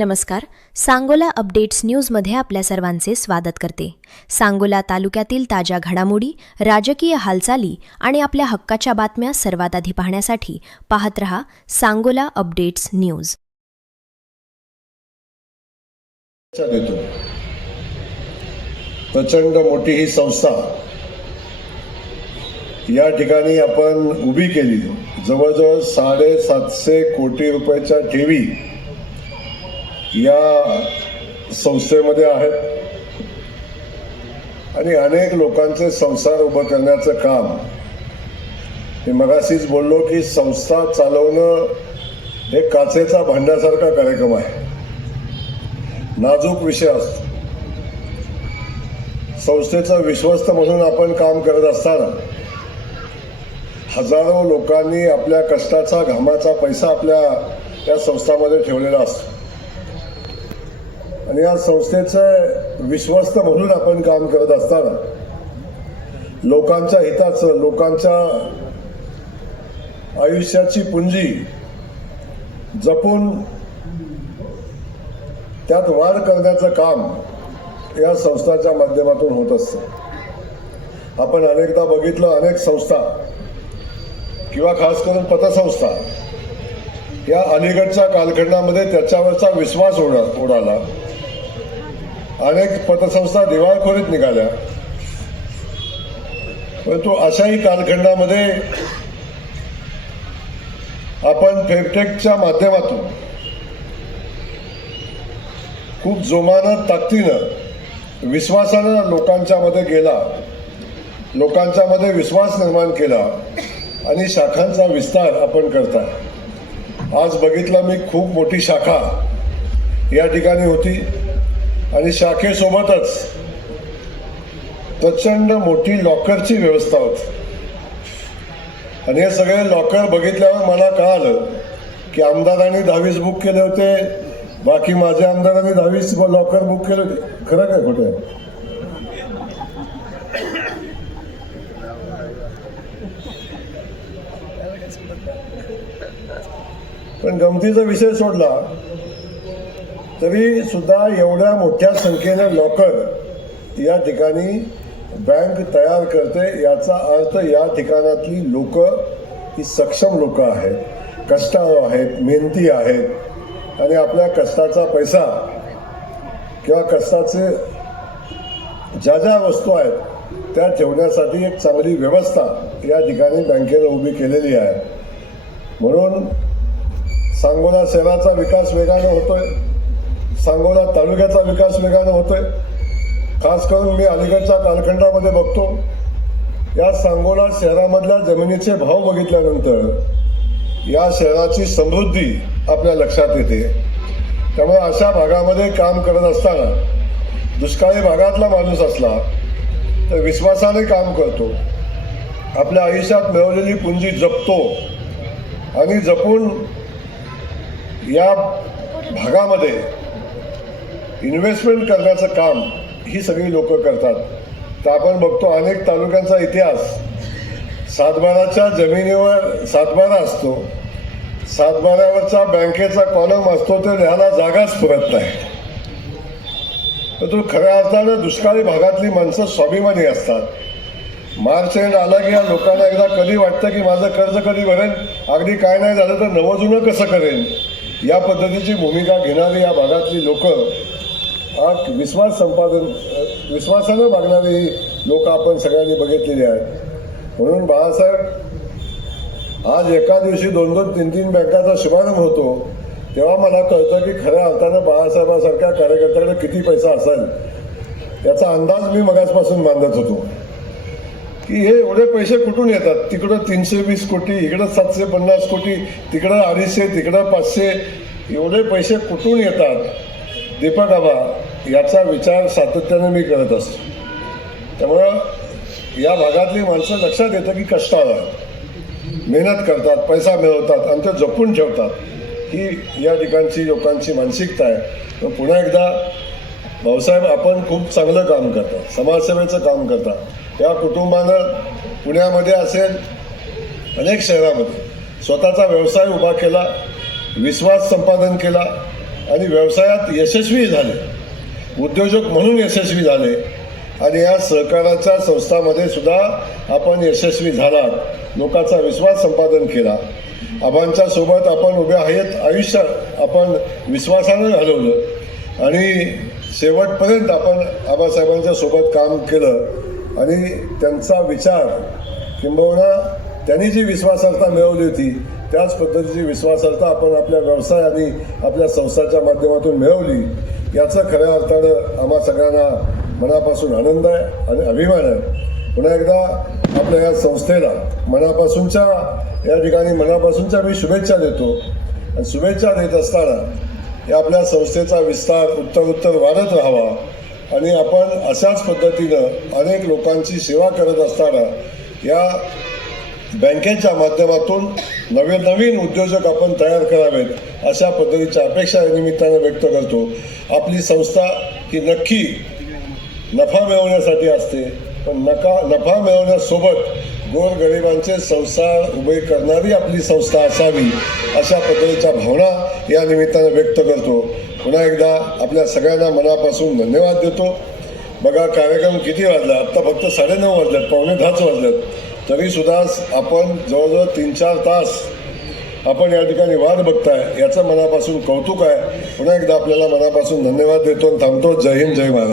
नमस्कार. सांगोला अपडेट्स न्यूजमध्ये आपल्या सर्वांचे स्वागत करते. सांगोला तालुक्यातील ताज्या घडामोडी, राजकीय हालचाली आणि आपल्या हक्काच्या बातम्या सर्वात आधी पाहण्यासाठी पाहत रहा सांगोला अपडेट्स न्यूज. प्रचंड मोठी ही संस्था या ठिकाणी आपण उभी केली. जवळजवळ 750 कोटी रुपयाच्या ठेवी या संस्थेमध्ये आहेत आणि अनेक लोकांचे संसार उभं करण्याचं काम. मी मगाशीच बोललो की संस्था चालवणं हे काचेचा भांड्यासारखा कार्यक्रम आहे. नाजूक विषय असतो. संस्थेचं विश्वस्त म्हणून आपण काम करत असताना हजारो लोकांनी आपल्या कष्टाचा घामाचा पैसा आपल्या या संस्थांमध्ये ठेवलेला असतो आणि या संस्थेचं विश्वस्त म्हणून आपण काम करत असताना लोकांच्या हिताचं, लोकांच्या आयुष्याची पुंजी जपून त्यात वाढ करण्याचं काम या संस्थाच्या माध्यमातून होत असतं. आपण अनेकदा बघितलं, अनेक संस्था किंवा खास करून पतसंस्था या अलीकडच्या कालखंडामध्ये त्याच्यावरचा विश्वास उडाला. अनेक पतसंस्था दिवाळखोरीत निघाल्या. परंतु अशाही कालखंडामध्ये आपण फेमटेकच्या माध्यमातून खूप जोमानं, ताकदीनं, विश्वासानं लोकांच्या मध्ये गेला, लोकांच्या मध्ये विश्वास निर्माण केला आणि शाखांचा विस्तार आपण करताय. आज बघितलं मी, खूप मोठी शाखा या ठिकाणी होती आणि शाखेसोबतच प्रचंड मोठी लॉकरची व्यवस्था होती. आणि हे सगळे लॉकर बघितल्यावर मला कळालं की आमदारांनी 10-20 बुक केले होते, बाकी माझ्या आमदारांनी 10-20 लॉकर बुक केले होते. खरं काय खोटं आहे? पण गमतीचा विषय सोडला तरी सुद्धा एवढ्या मोठ्या संख्येने लॉकर या ठिकाणी बँक तयार करते. याचा अर्थ या ठिकाणातली लोक ही सक्षम लोक आहेत, कष्टाळू आहेत, मेहनती आहेत आणि आपल्या कष्टाचा पैसा किंवा कष्टाचे ज्या ज्या वस्तू आहेत त्या ठेवण्यासाठी एक चांगली व्यवस्था या ठिकाणी बँकेनं उभी केलेली आहे. म्हणून सांगोला शहराचा विकास वेगानं होतोय, सांगोला तालुक्याचा विकास वेगानं होतोय. खास करून मी अलीकडच्या कालखंडामध्ये बघतो, या सांगोला शहरामधल्या जमिनीचे भाव बघितल्यानंतर या शहराची समृद्धी आपल्या लक्षात येते. त्यामुळे अशा भागामध्ये काम करत असताना दुष्काळी भागातला माणूस असला तर विश्वासाने काम करतो, आपल्या आयुष्यात मिळवलेली पुंजी जपतो आणि जपून या भागामध्ये इन्व्हेस्टमेंट करण्याचं काम ही सगळी लोक करतात. तर आपण बघतो अनेक तालुक्यांचा इतिहास, सातबाराच्या जमिनीवर सातबारा असतो, सातबाऱ्यावरचा बँकेचा कॉलम असतो, तर ह्याला जागाच पुरत नाही. तर तो खऱ्या अर्थानं दुष्काळी भागातली माणसं स्वाभिमानी असतात. मार्च एंड आला की या लोकांना एकदा कधी वाटतं की माझं कर्ज कधी भरेन, अगदी काय नाही झालं तर नवजुनं कसं करेन, या पद्धतीची भूमिका घेणारी या भागातली लोक, विश्वासानं वागणारी लोक आपण सगळ्यांनी बघितलेली आहेत. म्हणून बाळासाहेब आज एका दिवशी 2-2, 3-3 बँकाचा शुभारंभ होतो तेव्हा मला कळतं की खऱ्या अर्थानं बाळासाहेबांसारख्या कार्यकर्त्याकडे किती पैसा असेल याचा अंदाज मी मगाचपासून बांधत होतो की हे एवढे पैसे कुठून येतात. तिकडं 320 कोटी, इकडं 750 कोटी, तिकडं 250, तिकडं 500, एवढे पैसे कुठून येतात दीपक आबा, याचा विचार सातत्याने मी करत असतो. त्यामुळं या भागातली माणसं लक्षात येतं की कष्टाळू आहेत, मेहनत करतात, पैसा मिळवतात आणि ते जपून ठेवतात. ही या ठिकाणची लोकांची मानसिकता आहे. पुन्हा एकदा भाऊसाहेब, आपण खूप चांगलं काम करतात, समाजसेवेचं काम करतात. या कुटुंबानं पुण्यामध्ये असेल, अनेक शहरामध्ये स्वतःचा व्यवसाय उभा केला, विश्वास संपादन केला आणि व्यवसायात यशस्वी झाले, उद्योजक म्हणून यशस्वी झाले आणि या सहकाराच्या संस्थांमध्ये सुद्धा आपण यशस्वी झालात, लोकांचा विश्वास संपादन केला. आबांच्या सोबत आपण उभे आहेत, आयुष्य आपण विश्वासानं घालवलं आणि शेवटपर्यंत आपण आबासाहेबांच्या सोबत काम केलं आणि त्यांचा विचार किंबहुना त्यांनी जी विश्वासार्हता मिळवली होती त्याच पद्धतीची विश्वासार्हता आपण आपल्या व्यवसाय आणि आपल्या संस्थाच्या माध्यमातून मिळवली. याचं खऱ्या अर्थानं आम्हा सगळ्यांना मनापासून आनंद आहे आणि अभिमान आहे. पुन्हा एकदा आपल्या या संस्थेला मनापासूनच्या या ठिकाणी मनापासूनच्या मी शुभेच्छा देतो आणि शुभेच्छा देत असताना या आपल्या संस्थेचा विस्तार उत्तर वाढत राहावा आणि आपण अशाच पद्धतीनं अनेक लोकांची सेवा करत असताना या बँकेच्या माध्यमातून नवीन उद्योजक आपण तयार करावेत अशा पद्धतीच्या अपेक्षा या निमित्तानं व्यक्त करतो. आपली संस्था ही नक्की नफा मिळवण्यासाठी असते, पण नफा मिळवण्यासोबत गोरगरिबांचे संसार उभे करणारी आपली संस्था असावी अशा पद्धतीच्या भावना या निमित्तानं व्यक्त करतो. पुन्हा एकदा आपल्या सगळ्यांना मनापासून धन्यवाद देतो. बघा कार्यक्रम किती वाजला, आत्ता फक्त 9:30 वाजल्यात, 9:45 वाजल्यात, तरीसुद्धा आपण जवळजवळ 3-4 तास आपण या ठिकाणी वाट बघताय, याचं मनापासून कौतुक आहे. पुन्हा एकदा आपल्याला मनापासून धन्यवाद देतो आणि थांबतो. जय हिंद, जय महाराष्ट्र.